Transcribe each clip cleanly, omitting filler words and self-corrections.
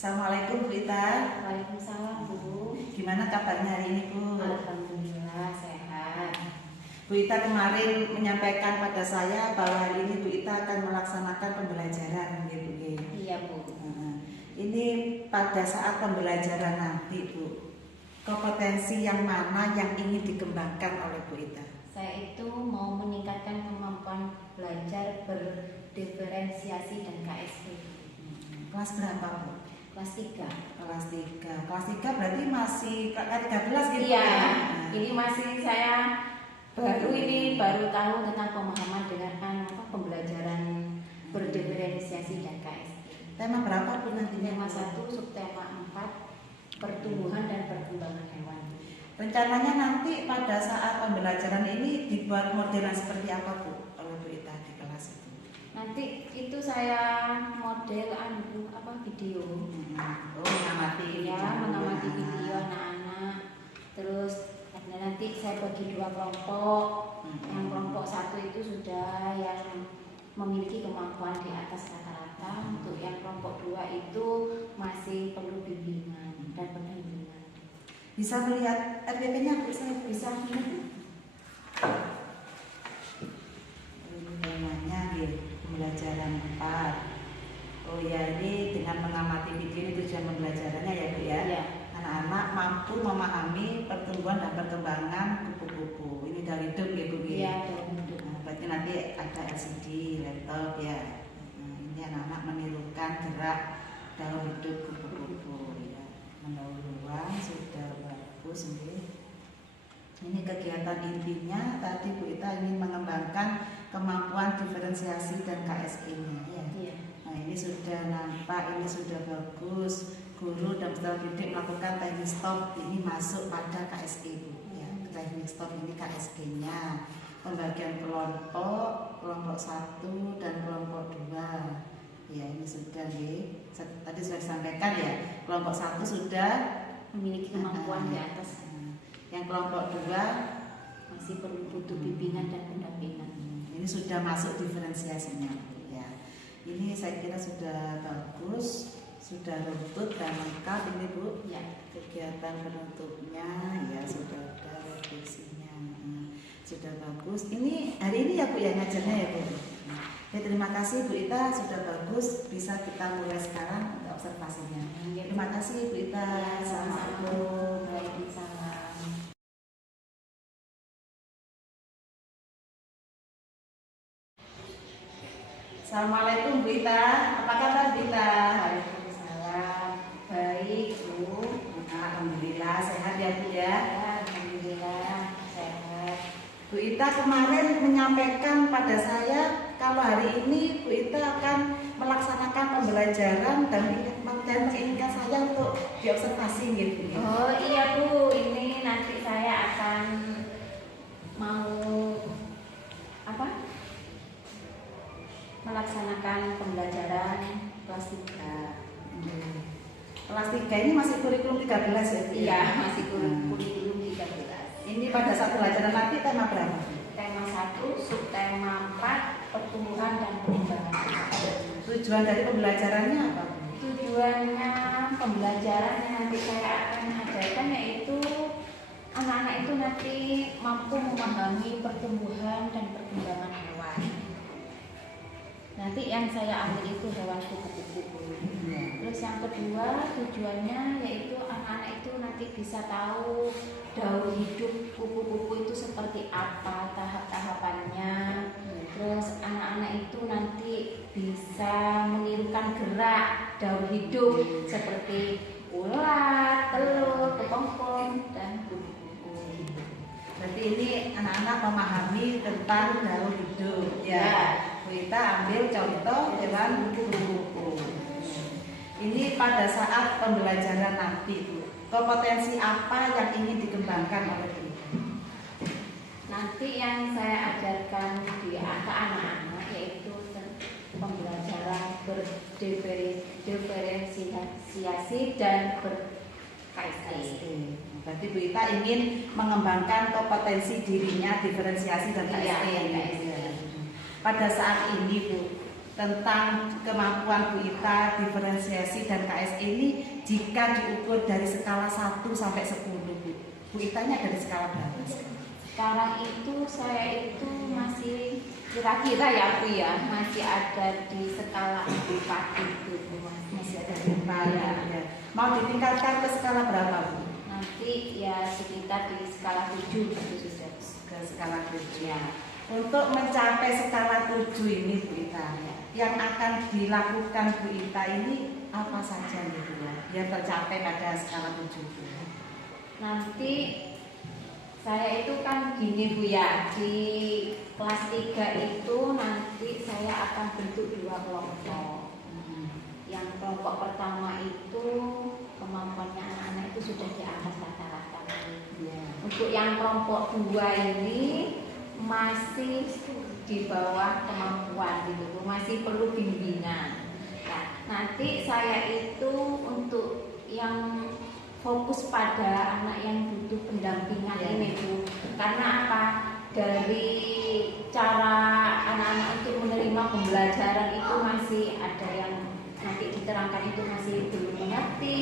Assalamualaikum Bu Ita. Waalaikumsalam Bu. Gimana kabarnya hari ini Bu? Alhamdulillah sehat. Bu Ita kemarin menyampaikan pada saya bahwa hari ini Bu Ita akan melaksanakan pembelajaran gitu Bu. Iya Bu. Ini pada saat pembelajaran nanti Bu, kompetensi yang mana yang ingin dikembangkan oleh Bu Ita? Saya itu mau meningkatkan kemampuan belajar berdiferensiasi dan KSP. Kelas berapa Bu? Kelas 3. Kelas 3. Kelas 3 berarti masih kelas 13 gitu Iya. ya? Ini masih saya baru tahu tentang pemahaman dengan pembelajaran berdiferensiasi dan KSP. Tema berapa Bu nantinya? Tema 1, subtema 4, pertumbuhan dan perkembangan hewan. Rencananya nanti pada saat pembelajaran ini dibuat modelan seperti apa Bu oleh Bu Ita di kelas itu? Nanti itu saya model video. Oh, mengamati Mengamati video anak-anak. Terus nanti saya bagi 2 kelompok. Yang kelompok 1 itu sudah yang memiliki kemampuan di atas rata-rata. Untuk yang kelompok 2 itu masih perlu bimbingan dan pendampingan. Bisa melihat RPP-nya Bu, saya bisa melihat. Ini temanya pembelajaran 4. Oh ya, ini dengan mengamati video ini tujuan pembelajarannya ya Bu ya. Ya. Anak-anak mampu memahami pertumbuhan dan perkembangan kupu-kupu. Ini dari hidup ya Bu. Iya, dari hidup. Nah, berarti nanti ada LCD, laptop ya. Ini anak-anak menirukan gerak dalam hidup kupu-kupu ya. Pendahuluan sudah bagus nih. Ini kegiatan intinya tadi Bu Ita ingin mengembangkan kemampuan diferensiasi dan KSE-nya ya. Iya. Nah, ini sudah nampak, ini sudah bagus. Guru dan peserta didik melakukan teknik stop, ini masuk pada KSE Bu ya. Teknik stop ini KSE-nya. Pembagian kelompok 1 dan kelompok 2. Ya, ini sudah nih. Tadi sudah disampaikan ya. Kelompok 1 sudah Memiliki kemampuan di atas. Yang kelompok 2 Masih perlu butuh bimbingan dan pendampingan. ini sudah masuk diferensiasinya ya. Ini saya kira sudah bagus, sudah runtut dan lengkap ini Bu. Ya. Kegiatan penutupnya ya sudah ada revisinya. Sudah bagus. Ini hari ini ya Bu ya ngajarnya ya Bu. Ya, terima kasih Bu Ita, sudah bagus. Bisa kita mulai sekarang untuk observasinya. Terima kasih Bu Ita. Assalamualaikum. Waalaikumsalam. Assalamualaikum Bu Ita. Apa kabar Bu Ita? Waalaikumsalam. Baik Bu. Alhamdulillah sehat ya Bu ya. Alhamdulillah sehat. Bu Ita kemarin menyampaikan pada saya kalau hari ini Bu Ita akan melaksanakan pembelajaran dan menginginkan saya untuk diobservasi gitu. Oh iya Bu, ini nanti saya akan mau melaksanakan pembelajaran kelas 3. Kelas 3 ini masih kurikulum 13 ya Bu? Iya, masih kurikulum 13. Ini pada saat pelajaran nanti tema berapa? Tema 1, subtema 4, pertumbuhan dan perkembangan. Tujuan dari pembelajarannya apa? Tujuannya pembelajaran yang nanti saya akan ajarkan yaitu anak-anak itu nanti mampu memahami pertumbuhan dan perkembangan hewan. Nanti yang saya ambil itu hewan kupu-kupu. Terus yang kedua tujuannya yaitu anak-anak itu nanti bisa tahu daur hidup kupu-kupu itu seperti apa tahap-tahapannya. Terus anak-anak itu nanti bisa menirukan gerak daur hidup seperti ulat, telur, kepompong dan kupu-kupu. Berarti ini anak-anak memahami tentang daur hidup ya. Kita ambil contoh hewan kupu-kupu. Ini pada saat pembelajaran nanti Bu, kompetensi apa yang ingin dikembangkan oleh Bu? Nanti yang saya ajarkan di anak-anak yaitu pembelajaran berdiferensiasi dan ber-KSE. Berarti Bu Ita ingin mengembangkan kompetensi dirinya diferensiasi dan KSE. Iya. Pada saat ini Bu, tentang kemampuan Bu Ita, diferensiasi dan KSE ini jika diukur dari skala 1 sampai 10 Bu. Bu Itanya dari skala berapa? Sekarang itu saya itu masih kira-kira ya Bu ya, masih ada di skala 4 itu Bu. Masih ada 5 ya. Mau ditingkatkan ke skala berapa Bu? Nanti ya sekitar di skala 7 itu sudah. Ke skala 7 Ya. Untuk mencapai skala 7 ini Bu Ita, yang akan dilakukan Bu Ita ini apa saja nih Bu ya, biar tercapai pada skala 7 Bu? Nanti saya itu kan gini Bu ya, di kelas 3 itu nanti saya akan bentuk 2 kelompok. Yang kelompok pertama itu kemampuannya anak-anak itu sudah di atas rata-rata. Untuk yang kelompok 2 ini masih di bawah kemampuan gitu, masih perlu bimbingan. Nah, nanti saya itu untuk yang fokus pada anak yang butuh pendampingan ini Bu, karena apa? Dari cara anak-anak untuk menerima pembelajaran itu masih ada yang nanti diterangkan itu masih belum mengerti,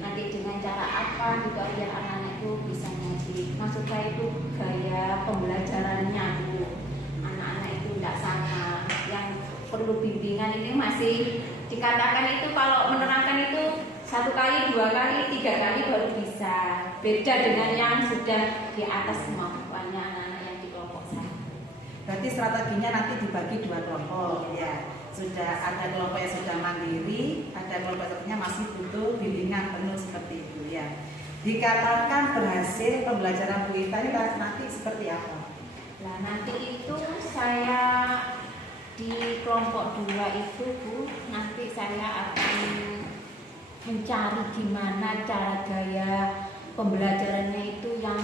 nanti dengan cara apa juga biar anak-anak itu bisa mengerti. Maksud saya itu gaya pembelajarannya Bu, anak-anak itu tidak sama, yang perlu bimbingan ini masih dikatakan itu kalau menerangkan itu 1 kali, 2 kali, 3 kali baru bisa. Beda dengan yang sudah di atas kemampuannya anak-anak yang di kelompok saya. Berarti strateginya nanti dibagi 2 kelompok ya. Sudah ada kelompok yang sudah mandiri, ada kelompok satunya masih butuh bimbingan penuh seperti itu ya. Dikatakan berhasil pembelajaran Bu Ita ini nanti seperti apa? Nah nanti itu saya di kelompok 2 itu Bu, nanti saya akan mencari gimana cara gaya pembelajarannya itu yang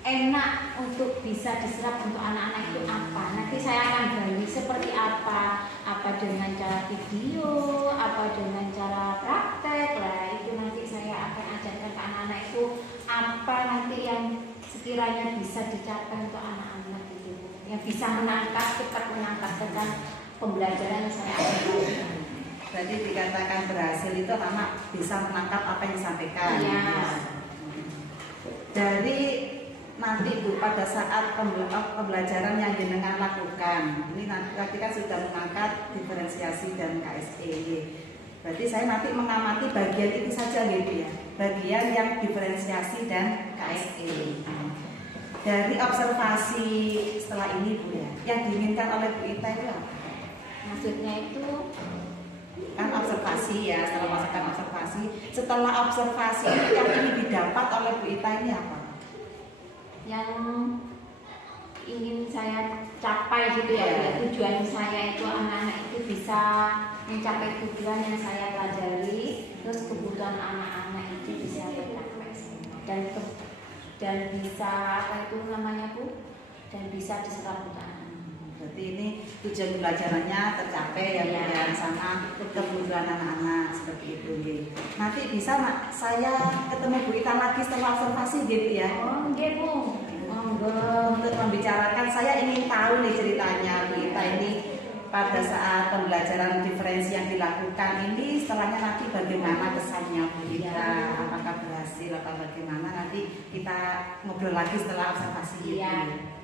enak untuk bisa diserap untuk anak-anak itu apa. Nanti saya akan gali seperti apa dengan cara video, apa dengan cara praktek lah, itu nanti saya akan ajarkan ke anak-anak itu apa nanti yang sekiranya bisa dicapai untuk anak-anak itu, yang bisa cepat menangkap tentang pembelajaran yang saya ajarkan. Berarti dikatakan berhasil itu anak bisa menangkap apa yang disampaikan. Iya. Dari nanti Bu pada saat pembelajaran yang jenengan lakukan, ini nanti kan sudah mengangkat diferensiasi dan KSE. Berarti saya nanti mengamati bagian itu saja gitu ya, bagian yang diferensiasi dan KSE. Dari observasi setelah ini Bu ya, yang diinginkan oleh Bu Ita itu apa? Maksudnya itu kan observasi ya, setelah melakukan observasi, setelah observasi yang ini didapat oleh Bu Ita ini apa? Yang ingin saya capai gitu ya, tujuan saya itu anak-anak itu bisa mencapai tujuan yang saya pelajari, terus kebutuhan anak-anak itu bisa tercapai dan bisa apa itu namanya Bu, dan bisa diserap untuk anak. Berarti ini tujuan pembelajarannya tercapai ya, sama kebutuhan anak-anak seperti itu. Nanti bisa saya ketemu Bu Ita lagi setelah observasi gitu ya. Oh, nggih Bu. Untuk membicarakan, saya ingin tahu nih ceritanya Bu Ita ini pada saat pembelajaran diferensi yang dilakukan ini, setelahnya nanti bagaimana kesannya Bu Ita, apakah berhasil atau bagaimana, nanti kita ngobrol lagi setelah observasi gitu.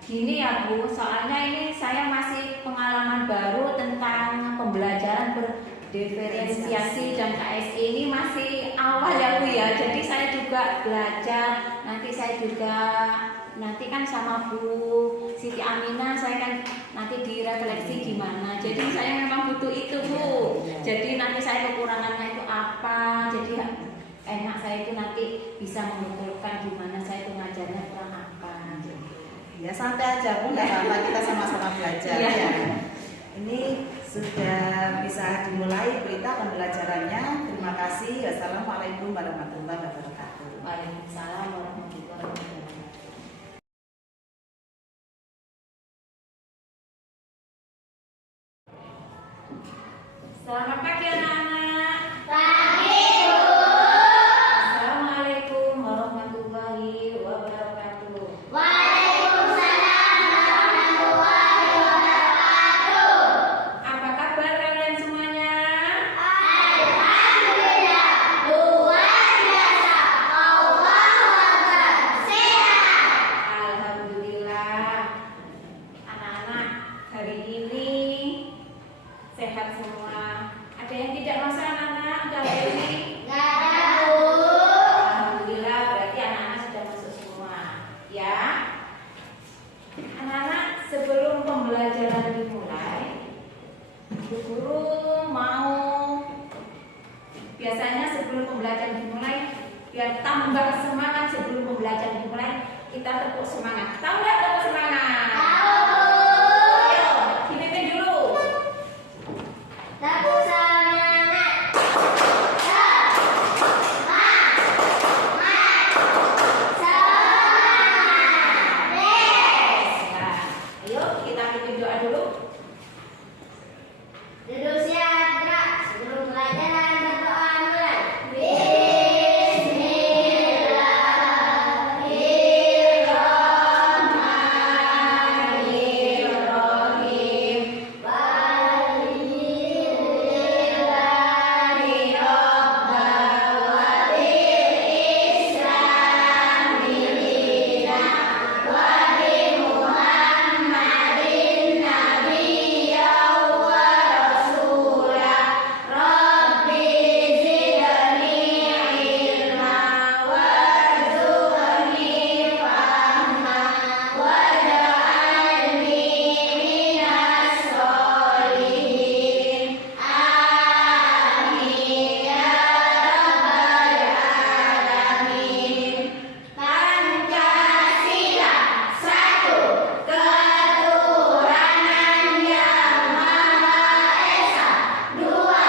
Gini ya Bu, soalnya ini saya masih pengalaman baru tentang pembelajaran berdiferensiasi dan KSE ini masih awal ya Bu ya. Jadi saya juga belajar, nanti kan sama Bu Siti Aminah saya kan nanti direfleksi gimana. Jadi saya memang butuh itu Bu. Jadi nanti saya kekurangannya itu apa. Jadi enak saya itu nanti bisa membetulkan gimana saya itu ngajarnya kurang apa. Ya santai aja Bu, nggak apa-apa, kita sama-sama belajar ya. Ini sudah bisa dimulai berita pembelajarannya. Terima kasih. Wassalamualaikum warahmatullahi wabarakatuh. Waalaikumsalam warahmatullahi wabarakatuh. Selamat pagi anak-anak. Pagi Bu. Assalamualaikum warahmatullahi wabarakatuh. Waalaikumsalam warahmatullahi wabarakatuh. Apa kabar hari ini sehat semua. Ada yang tidak masa anak-anak untuk hari ini? Alhamdulillah, berarti anak-anak sudah masuk semua. Ya, anak-anak, sebelum pembelajaran dimulai, Bu Guru mau, biasanya sebelum pembelajaran dimulai, biar tambah semangat sebelum pembelajaran dimulai, kita tepuk semangat. Tahu nggak tepuk semangat? Ayo, dipimpin dulu. Tepuk semangat. Nah, ayo kita pimpin doa dulu. Duduk siap, gerak. Sebelum pelajaran berdoa mulai. Bismillahirrahmanirrahim. Pancasila, satu ketuhanan yang Maha Esa, dua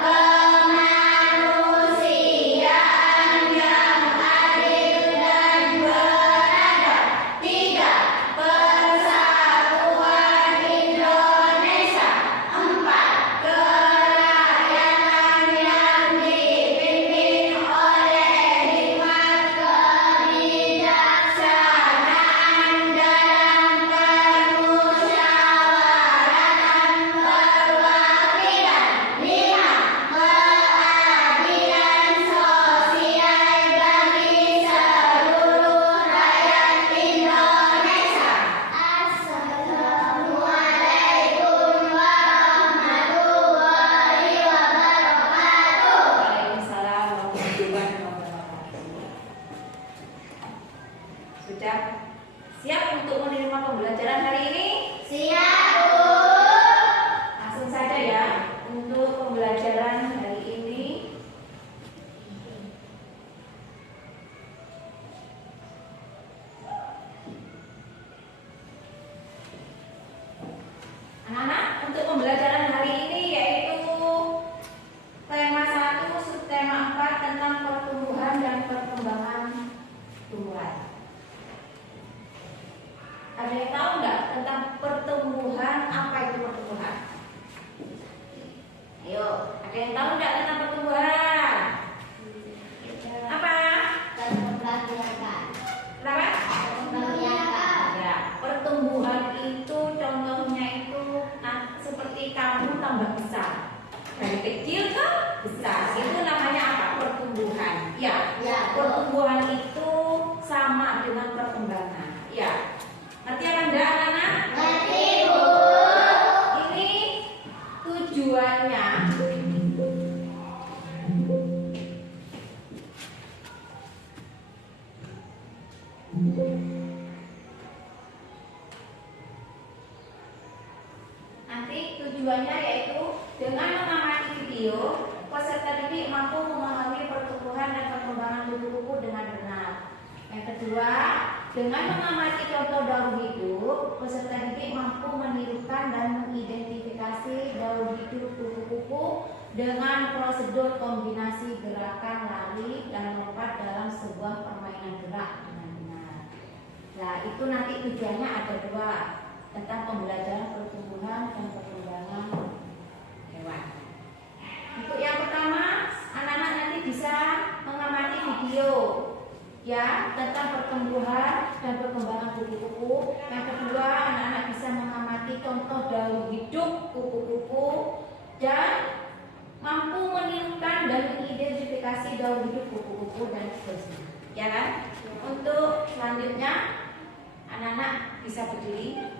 kemanusiaan yang adil dan beradab, tiga persatuan Indonesia, empat kerakyatan yang dipimpin oleh hikmat kebijaksanaan dalam permusyawaratan perwakilan, lima keadilan sosial bagi seluruh rakyat Indonesia. Assalamualaikum warahmatullahi wabarakatuh. Waalaikumsalam warahmatullahi wabarakatuh. Sudah siap untuk menerima pembelajaran hari ini? Siap, Bu. Langsung saja ya untuk pembelajaran hari ini. Anak-anak, untuk pembelajaran hari ini yaitu tema 1, subtema 4 tentang pertumbuhan dan perkembangan tumbuhan. Ada yang tahu nggak tentang pertumbuhan? Apa itu pertumbuhan? Ayo, ada yang tahu nggak tentang pertumbuhan? Apa? Membiarkan. Kenapa? Membiarkan. Ya, pertumbuhan itu contohnya itu seperti kamu tambah besar. Dari kecil ke besar. Itu namanya apa? Pertumbuhan. Ya, Ya, Bu. pertumbuhan itu sama dengan perkembangan. Ya. Ngerti apa enggak anak-anak? Ngerti, Bu. Ini tujuannya yaitu dengan mengamati video, peserta didik mampu memahami pertumbuhan dan perkembangan kupu-kupu dengan benar. Yang kedua, dengan mengamati contoh daur hidup, peserta didik mampu menirukan dan mengidentifikasi daur hidup kupu-kupu dengan prosedur kombinasi gerakan lari dan lompat dalam sebuah permainan gerak dengan benar. Nah, itu nanti tujuannya ada dua, tentang pembelajaran pertumbuhan dan perkembangan hewan. Untuk yang pertama, anak-anak nanti bisa mengamati video ya tentang pertumbuhan dan perkembangan kupu-kupu. Yang kedua, anak-anak bisa mengamati contoh daur hidup kupu-kupu dan mampu menirukan dan mengidentifikasi daur hidup kupu-kupu dan seterusnya. Ya kan? Untuk selanjutnya, anak-anak bisa berdiri.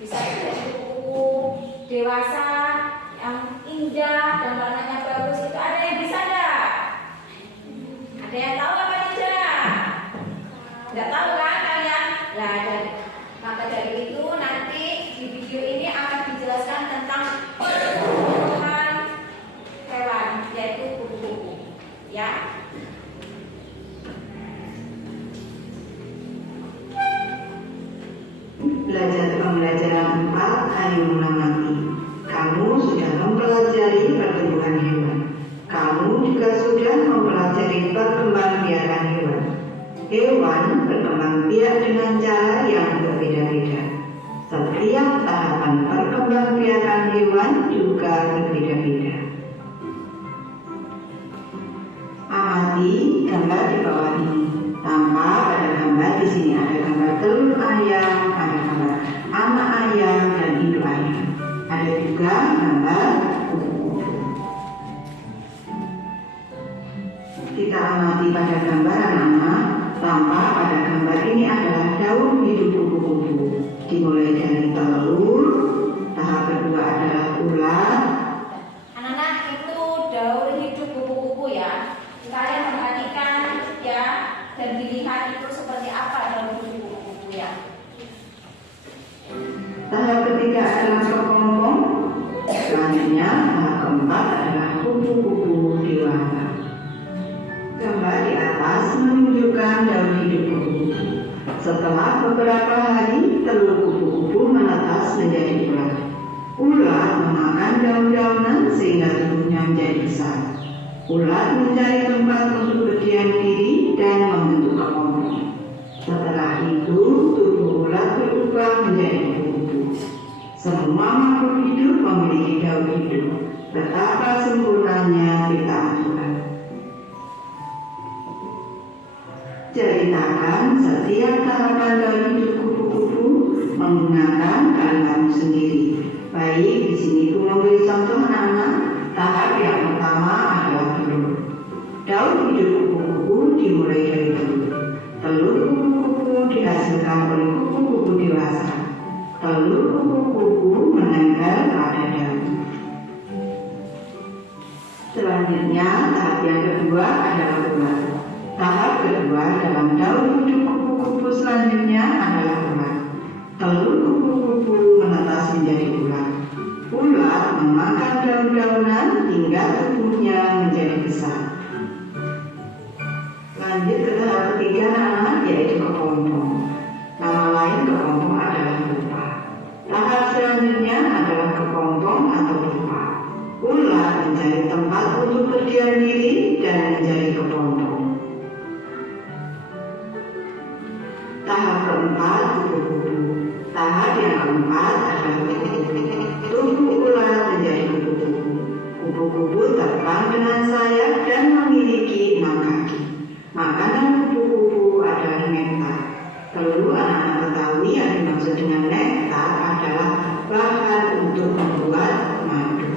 bisa jadi kupu-kupu dewasa yang indah dan warnanya bagus. Itu ada yang bisa enggak? Ada yang tahu apa tidak? Enggak tahu kan kalian? Nah, maka dari itu nanti di video ini akan dijelaskan tentang pertumbuhan hewan, yaitu kupu-kupu. Ya. Belajar pembelajaran 4 Ayo Mengamati. Kamu sudah mempelajari pertumbuhan hewan. Kamu juga sudah mempelajari perkembangbiakan hewan. Hewan berkembang biak dengan cara yang berbeda-beda. Setiap tahapan perkembangbiakan hewan juga berbeda-beda. Amati gambar di bawah ini. Tampak pada gambar di sini ada gambar telur ayam, ada gambar anak ayam dan induk ayam. Ada juga gambar kupu-kupu. Kita amati pada gambar anak-anak. Tampak pada gambar ini adalah daun hidup kupu-kupu. Dimulai dari telur, tahap kedua adalah ular. Anak-anak, itu daun hidup kupu-kupu ya. Kalian perhatikan ya dan dilihat itu seperti apa daun hidup kupu-kupu ya. Tahap ketiga adalah kepompong. Selanjutnya tahap keempat adalah kupu-kupu dewasa. Gambar di atas menunjukkan daun hidup kupu-kupu. Setelah beberapa hari, telur kupu-kupu menetas menjadi ular. Ular memakan daun-daunan sehingga tubuhnya menjadi besar. Ular mencari tempat untuk berdiam diri dan membentuk kepompong. Setelah itu, tubuh ular berubah menjadi kupu-kupu. Semua makhluk hidup memiliki daun hidup. Betapa sempurnanya ciptaan Tuhan. Ceritakan setiap tahapan daun hidup kupu-kupu menggunakan kalimatmu sendiri. Baik, di sini Ibu memberi contoh anak-anak. Tahap yang pertama adalah telur. Daun hidup kupu-kupu dimulai dari telur. Telur kupu-kupu dihasilkan oleh kupu-kupu dewasa. Telur kupu-kupu menempel pada daun. Selanjutnya, tahap yang kedua adalah ular. Tahap kedua dalam daun hidup kupu-kupu selanjutnya adalah ular. Telur kupu-kupu menetas menjadi ular. Ular memakan daun-daunan hingga tubuhnya menjadi besar. Lanjut ke tahap ketiga anak, yaitu kepompong. Nama lain kepompong adalah pupa. Tahap selanjutnya adalah kepompong atau pupa. Ular mencari tempat untuk berdiam diri dan menjadi kepompong. Tahap keempat kupu-kupu. Tahap yang keempat adalah kupu-kupu. Tubuh ular menjadi kupu-kupu. Kupu-kupu terbang dengan sayap dan memiliki 6 kaki. Makanan kupu-kupu adalah nektar. Perlu anak-anak ketahui yang dimaksud dengan nektar adalah bahan untuk membuat madu.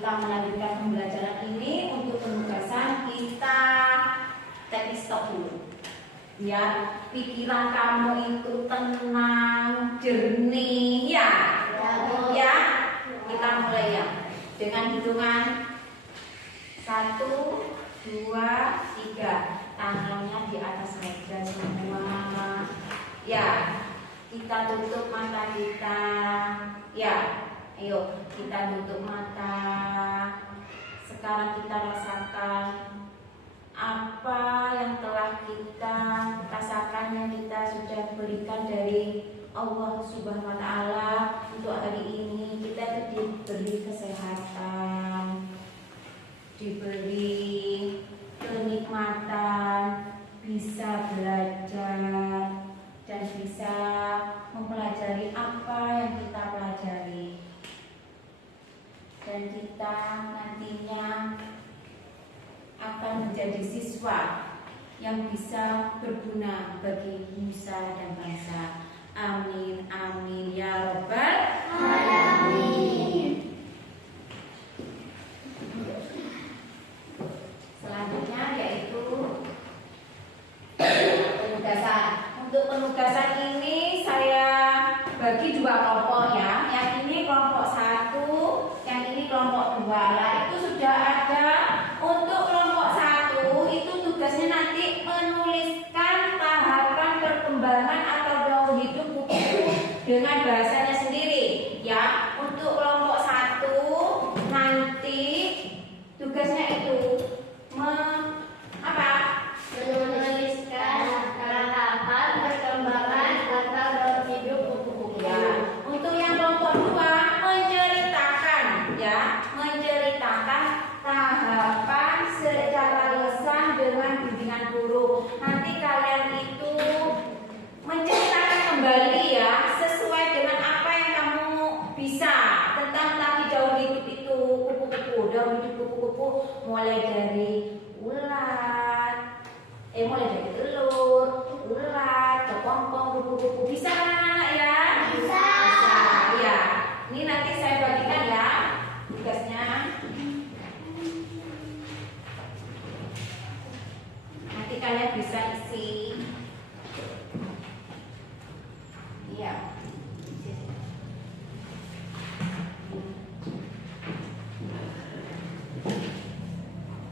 kita melanjutkan pembelajaran ini, untuk penugasan kita take stop dulu. Biar pikiran kamu itu tenang, jernih ya. Ya, kita mulai ya. Dengan hitungan 1, 2, 3. Tangannya di atas meja semua. Ya, kita tutup mata kita. Ya, ayo kita tutup mata. Sekarang kita rasakan apa yang telah kita rasakan, yang kita sudah berikan dari Allah Subhanahu wa Ta'ala untuk hari ini. Kita diberi kesehatan, diberi kenikmatan, bisa belajar dan bisa mempelajari apa yang kita pelajari, dan kita nantinya akan menjadi siswa yang bisa berguna bagi nusa dan bangsa. Amin, amin ya Rabbal alamin. Selanjutnya yaitu penugasan. Untuk penugasan ini saya bagi 2 kelompok ya. Yang ini kelompok 1, yang ini kelompok 2. Lah itu sudah ada. Untuk kelompok 1 itu tugasnya nanti menuliskan tahapan perkembangan atau daur hidup kupu-kupu dengan bahasanya sendiri ya. Untuk kelompok 1 nanti tugasnya itu menuliskan tahapan perkembangan atau daur hidup kupu-kupu. ya. Untuk yang kelompok 2 menceritakan tahapan secara lisan dengan bimbingan guru. Nanti kalian itu menceritakan kembali ya, sesuai dengan apa yang kamu bisa tentang tadi daur hidup itu kupu-kupu. Daur hidup kupu-kupu mulai dari mulai dari telur, ulat, kepompong, kupu-kupu. Bisa kan anak-anak ya? Bisa. Ya. Ini nanti saya bagikan ya tugasnya. Nanti kalian bisa isi. Iya.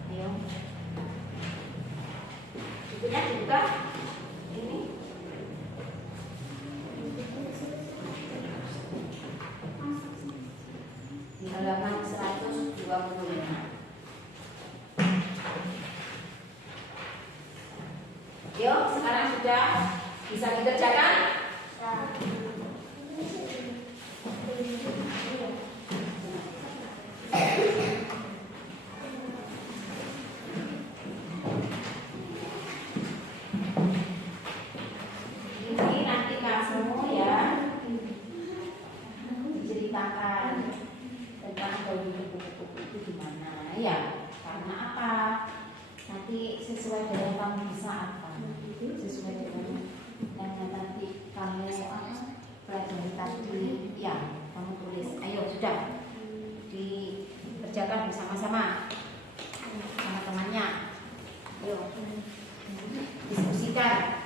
Ayo. Bukunya dibuka. Ini. Di halaman 125. Yuk, sekarang sudah bisa dikerjakan? Ini nanti kamu ya diceritakan tentang daur hidup kupu-kupu itu gimana ya. Karena apa? Nanti sesuai dengan kamu bisa apa, sesuai dengan yang nanti kamu pelajari tadi ya, kamu tulis. Ayo sudah dikerjakan bersama-sama sama temannya. Ayo diskusikan.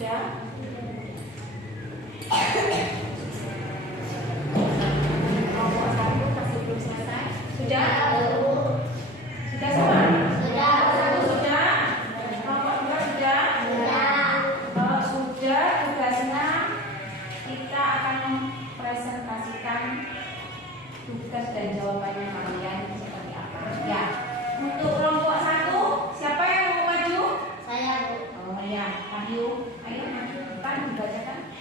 Sudah? Kelompok 1 masih belum selesai? Sudah? Sudah semua? Sudah. Kelompok 1 sudah? Kelompok 2 sudah? Kalau sudah, tugasnya kita akan mempresentasikan tugas dan jawabannya kalian seperti apa. Ya. Untuk kelompok 1, siapa yang mau maju? Saya, Bu. Oh ya, ayo maju depan dibacakan.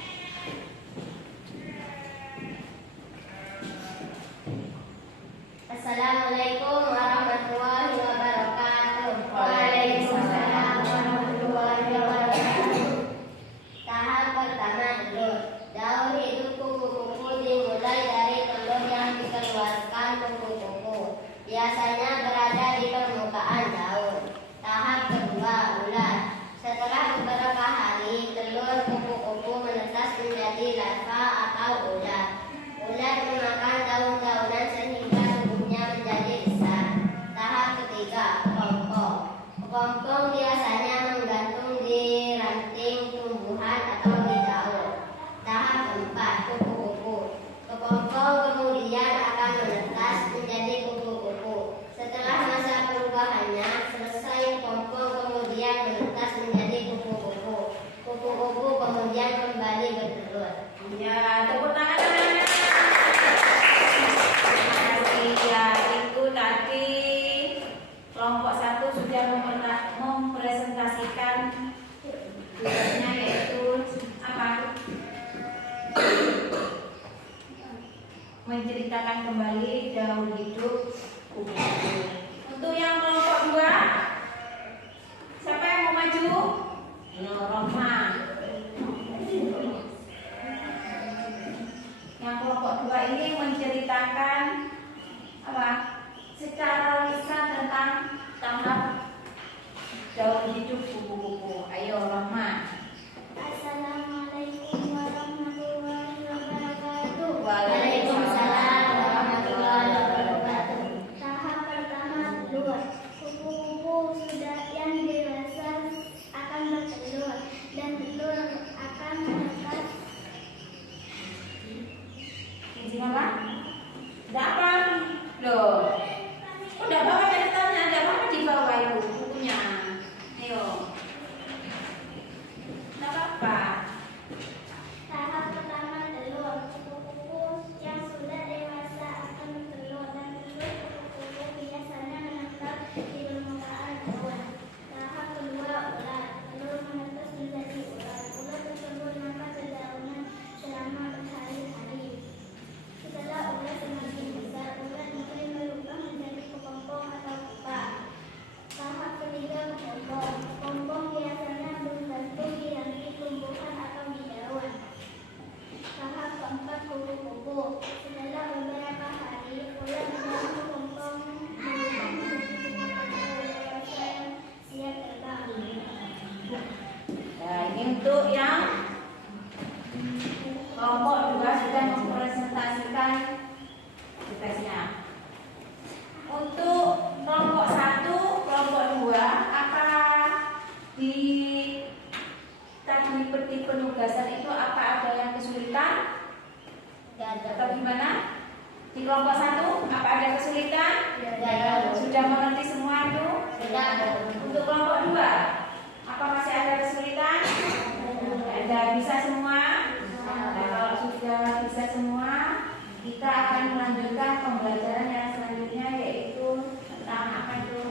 Assalamualaikum warahmatullahi wabarakatuh. Waalaikumsalam warahmatullahi wabarakatuh. Tahap pertama telur. Daur hidup kupu-kupu dimulai dari telur yang dikeluarkan kupu-kupu. Biasanya berada di permukaan daun. Tahap kedua ular. Setelah beberapa hari, telur kupu-kupu menetas menjadi larva atau ular. Ular memakan daun-daunan sehingga tubuhnya menjadi besar. Tahap ketiga, kepompong. Kepompong biasanya menggantung di ranting tumbuhan atau di daun. Tahap keempat, kupu-kupu. Kepompong kemudian akan menetas menjadi kupu-kupu. Setelah masa perubahannya selesai, kepompong kemudian menetas menjadi kupu-kupu. Kupu-kupu kemudian kembali bertelur. Ya, tepuk tangan anak-anak. Terima kasih. Ya, itu tadi kelompok 1 sudah mempresentasikan tugasnya, yaitu apa? Menceritakan kembali daur hidup kupu-kupu. Untuk yang kelompok 2, siapa yang mau maju? Rohma. Yang kelompok 2 ini menceritakan apa? Secara lisan tentang tahap daur hidup kupu-kupu. Ayo Rohma. Assalamualaikum warahmatullahi wabarakatuh. Waalaikumsalam warahmatullahi wabarakatuh. Tahap pertama telur. Kupu-kupu sudah yang dewasa akan bertelur dan telur akan menetas. Izin apa? Ada apa? Loh. Udah bawa catatannya, ada apa di bawah itu bukunya? Ayo. Enggak apa-apa. Tahap pertama telur. Kupu-kupu yang sudah dewasa akan bertelur dan telur kupu-kupu biasanya menetap di permukaan daun. Tahap kedua ular. Telur menetas menjadi ular. Ular tersebut makan dedaunan selama berhari-hari. Setelah ular semakin besar, ular mulai berubah menjadi kepompong atau pupa. Tahap ketiga kepompong. Kepompong biasanya bergantung di ranting tumbuhan atau di daun. Tahap keempat kupu-kupu. Setelah beberapa hari, ular menjadi kepompong berubah menjadi kupu-kupu dewasa yang siap terbang. Nah, ini untuk yang kelompok 2 sudah mempresentasikan tugasnya. Untuk kelompok 1, kelompok 2, apa di tadi peti penugasan itu apa ada yang kesulitan? Atau gimana? Di kelompok 1 apa ada kesulitan? Sudah mengerti semua itu? Untuk kelompok 2 apa masih ada kesulitan? Ada, bisa semua? Nah, kalau sudah bisa semua, kita akan melanjutkan pembelajaran yang selanjutnya, yaitu tentang apa itu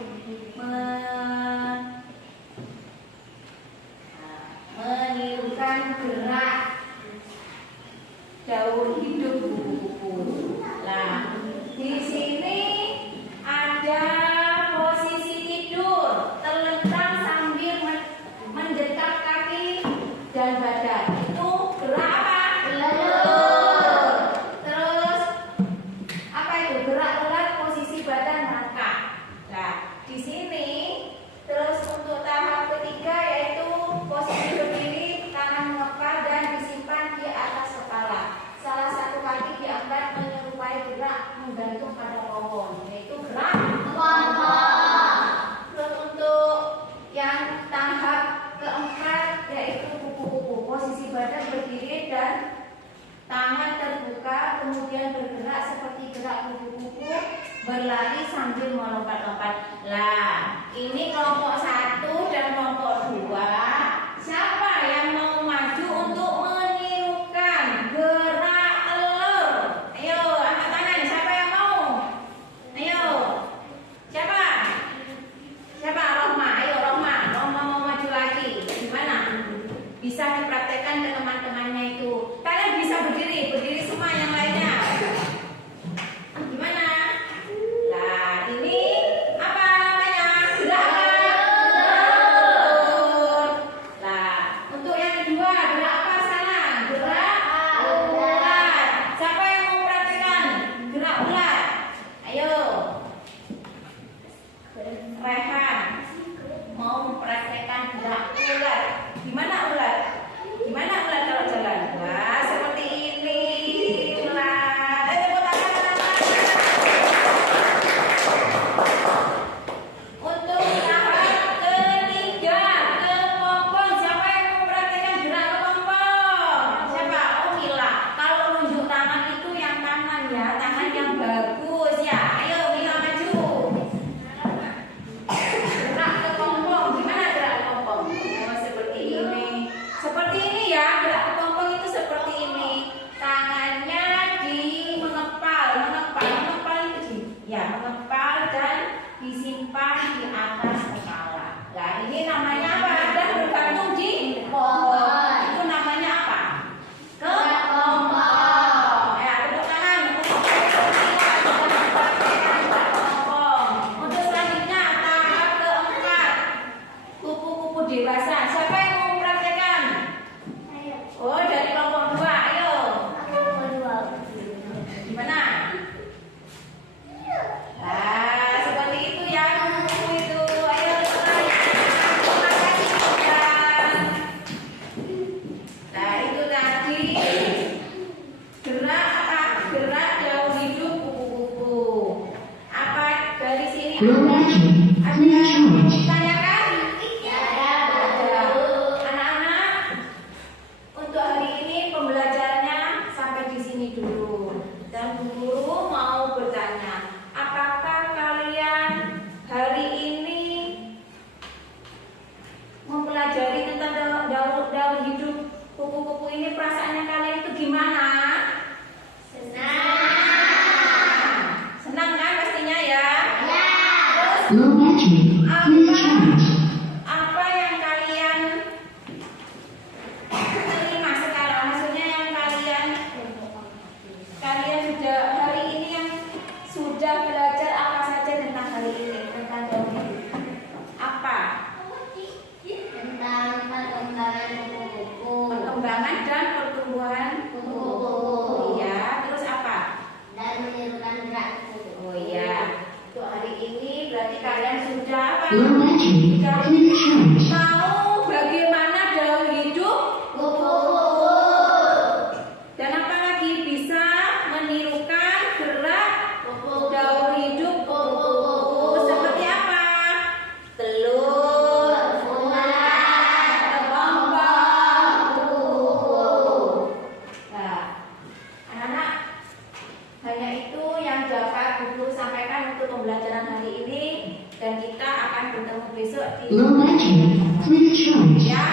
menirukan gerak daur hidup kupu-kupu. Nah, di sini ada posisi tidur, terlentang sambil mendekap kaki dan badan. Itu gerak apa? Telur. Terus apa itu? Gerak ular, posisi badan rangkap. Nah, di sini terus untuk tahap ketiga yaitu posisi berdiri, tangan mengepal dan disimpan di atas kepala. Salah satu kaki diangkat menyerupai gerak menggantung pada pohon, yaitu gerak Terus untuk yang tahap keempat yaitu kupu-kupu Tanyakan? Ada. Anak-anak, untuk hari ini pembelajarannya sampai di sini dulu. Dan Bu Guru mau bertanya, apakah kalian hari ini mempelajari tentang daun hidup kupu-kupu ini, perasaannya kalian itu gimana? Senang kan pastinya ya? Terus apa yang kalian terima sekarang? Maksudnya yang kalian sudah hari ini yang sudah belajar apa saja tentang hari ini, tentang daun hidup? Apa? Tentang perkembangan kupu-kupu Perkembangan dan pertumbuhan kupu-kupu. Iya, terus apa? dan menirukan gerak kupu-kupu. Oh iya, untuk hari ini berarti kalian sudah apa? Tahu bagaimana daun hidup Kupu-kupu dan apalagi bisa menirukan gerak daun hidup kupu-kupu. Seperti apa? Telur, kepompong, kupu-kupu. Nah, anak-anak, hanya itu yang dapat Guru sampaikan untuk pembelajaran hari ini, dan kita akan bertemu besok di ya.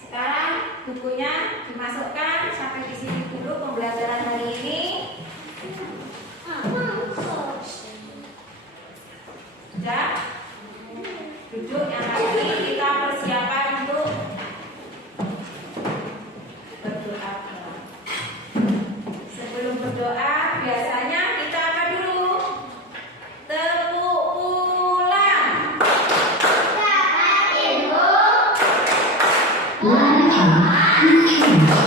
Sekarang bukunya dimasukkan, sampai di sini dulu pembelajaran hari ini. Sudah? Duduk yang lagi, kita persiapan untuk berdoa. Sebelum berdoa, biasanya kita apa dulu? Tepuk pulang. Siap berdoa. Let's go.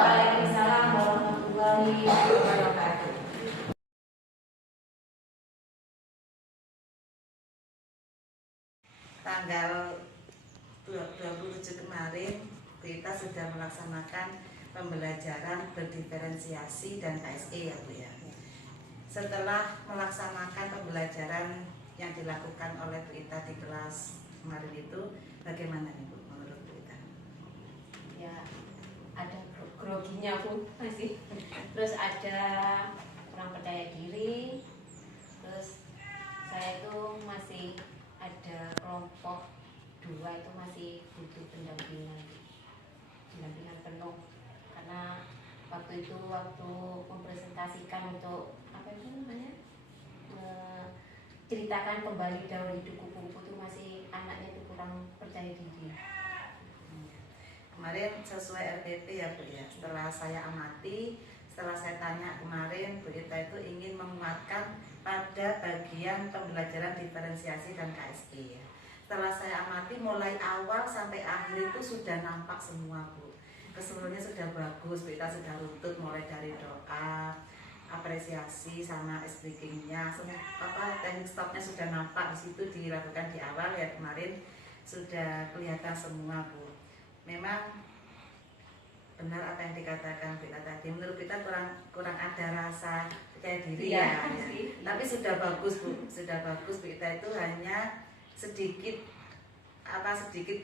Waalaikumsalam warahmatullahi wabarakatuh. Tanggal 27 kemarin kita sudah melaksanakan pembelajaran berdiferensiasi dan KSE ya Bu ya. Setelah melaksanakan pembelajaran yang dilakukan oleh Bu Ita di kelas kemarin itu, bagaimana nih Bu menurut Bu Ita? Ya, ada groginya pun masih, terus ada kurang percaya diri, terus saya itu masih ada kelompok 2 itu masih butuh pendampingan penuh, karena waktu mempresentasikan untuk apa itu namanya, ceritakan kembali daun hidup kupu-kupu itu masih anaknya itu kurang percaya diri. Kemarin sesuai RPP ya Bu ya, setelah saya amati, setelah saya tanya kemarin, Bu Ita itu ingin menguatkan pada bagian pembelajaran diferensiasi dan KSE ya. Setelah saya amati mulai awal sampai akhir itu sudah nampak semua Bu. Keseluruhannya sudah bagus, Bu Ita sudah runtut mulai dari doa, apresiasi sama speakingnya, semua teknik stopnya sudah nampak di situ dilakukan di awal ya kemarin sudah kelihatan semua Bu. Memang benar apa yang dikatakan kita tadi. Menurut kita kurang ada rasa percaya diri ya. Tapi sudah bagus Bu, sudah bagus Bu. Kita itu hanya sedikit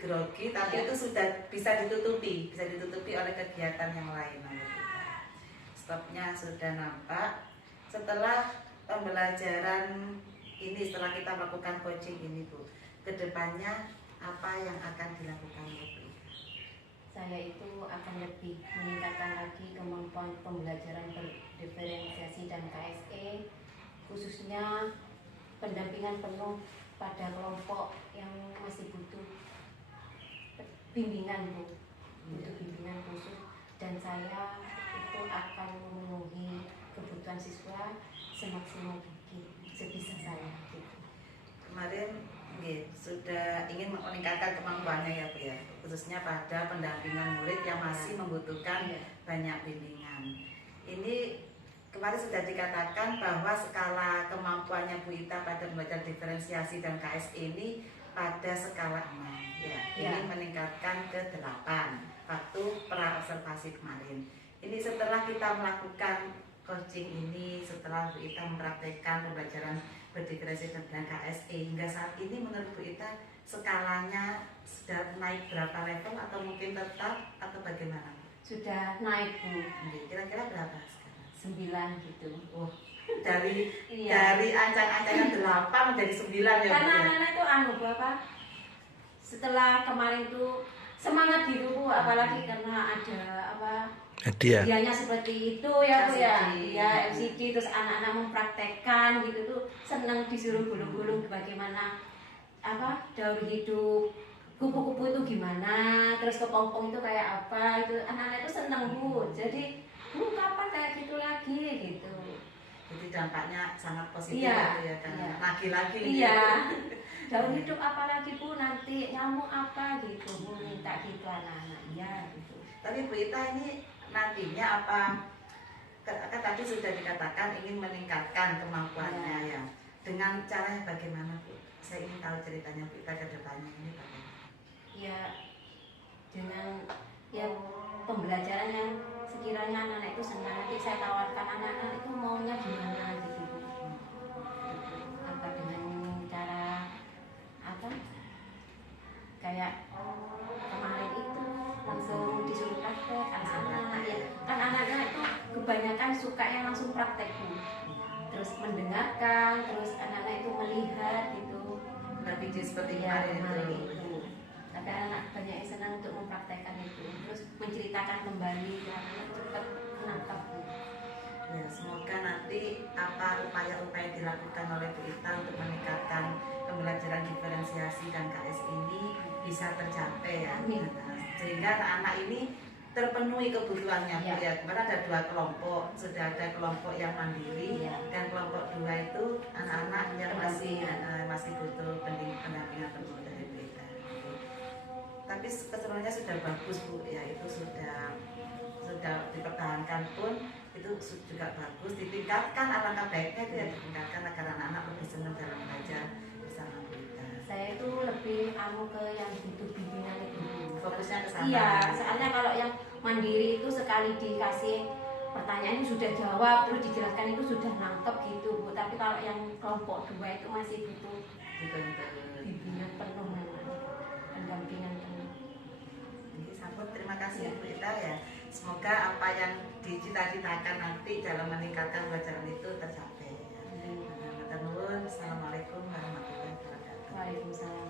grogi, tapi itu sudah bisa ditutupi oleh kegiatan yang lain. Stopnya sudah nampak. Setelah pembelajaran ini, setelah kita melakukan coaching ini Bu, kedepannya apa yang akan dilakukan Bu? Saya itu akan lebih meningkatkan lagi kemampuan pembelajaran berdiferensiasi dan KSE, khususnya pendampingan penuh pada kelompok yang masih butuh bimbingan Bu. butuh bimbingan khusus, dan saya itu akan memenuhi kebutuhan siswa semaksimal mungkin sebisa saya gitu. Kemarin sudah ingin meningkatkan kemampuannya ya Bu ya, khususnya pada pendampingan murid yang masih membutuhkan banyak bimbingan. Ini kemarin sudah dikatakan bahwa skala kemampuannya Bu Ita pada belajar diferensiasi dan KSE ini pada skala 6 ya. Ini meningkatkan ke 8 waktu pra observasi kemarin. Ini setelah kita melakukan coaching ini, setelah Bu Ita mempraktekkan pembelajaran berdiferensiasi dan KSE hingga saat ini, menurut Bu Ita skalanya sudah naik berapa level atau mungkin tetap atau bagaimana? Sudah naik Bu, Kira-kira berapa sekarang? 9 gitu. Oh, dari Iya. dari ancang-ancangan 8 menjadi 9 ya Bu Karena ya? anak-anak itu Bapak, setelah kemarin tuh semangat gitu Bu, apalagi karena ada hadiahnya seperti itu ya Bu ya. LCD. Ya LCD, terus anak-anak mempraktekkan gitu tuh senang, disuruh gulung-gulung bagaimana daur hidup kupu-kupu itu gimana, terus kepompong itu kayak apa, itu anak-anak itu senang Bu. Jadi Bu, kapan kayak gitu lagi gitu. Jadi dampaknya sangat positif Iya, ya Bu ya, kan? iya. Lagi-lagi Iya. Daun hidup apa lagi Bu, nanti nyamuk apa gitu Bu, minta gitu anak-anak. Iya gitu. Tapi Bu Ita ini nantinya apa, kan tadi sudah dikatakan ingin meningkatkan kemampuannya ya. Dengan caranya bagaimana Bu? Saya ingin tahu ceritanya Bu Ita ke depannya ini bagaimana? Ya dengan pembelajaran yang sekiranya anak-anak itu senang, nanti saya tawarkan anak-anak itu maunya gimana gitu Bu. Apa dengan cara kayak kemarin itu langsung disuruh praktek anak-anak ya. Kan anak-anak itu kebanyakan suka yang langsung praktek Bu. Terus mendengarkan, terus anak-anak itu melihat gitu. Video seperti Ya, kemarin itu. Tapi anak banyak yang senang untuk mempraktekkan itu. Terus menceritakan kembali, ya anak cepat menangkap Bu. Ya, semoga nanti apa upaya-upaya dilakukan oleh Bu Ita untuk meningkatkan pembelajaran diferensiasi dan KS ini bisa tercapai ya. Amin. Sehingga anak-anak ini terpenuhi kebutuhannya Bu Ya. ya. Kemarin ada 2 kelompok, sudah ada kelompok yang mandiri Ya. dan kelompok 2 itu anak-anak yang masih Pendampingan. butuh pendampingan penuh dari Bu Ita. Tapi keseluruhannya sudah bagus Bu ya, itu sudah dipertahankan pun itu juga bagus, ditingkatkan, alangkah baiknya itu ya ditingkatkan agar anak-anak lebih senang dalam belajar bersama Bu Ita. Saya itu lebih ke yang butuh bimbingan itu. Fokusnya ke sana. Iya, soalnya kalau yang mandiri itu sekali dikasih pertanyaan itu sudah jawab, terus dijelaskan itu sudah nangkep gitu Bu. Tapi kalau yang kelompok 2 itu masih butuh bimbingan penuh, pendampingan penuh. Ini sampun, terima kasih Bu Ita ya. Semoga apa yang dicita-citakan nanti dalam meningkatkan pelajaran itu tercapai. Assalamualaikum warahmatullahi wabarakatuh. Waalaikumsalam.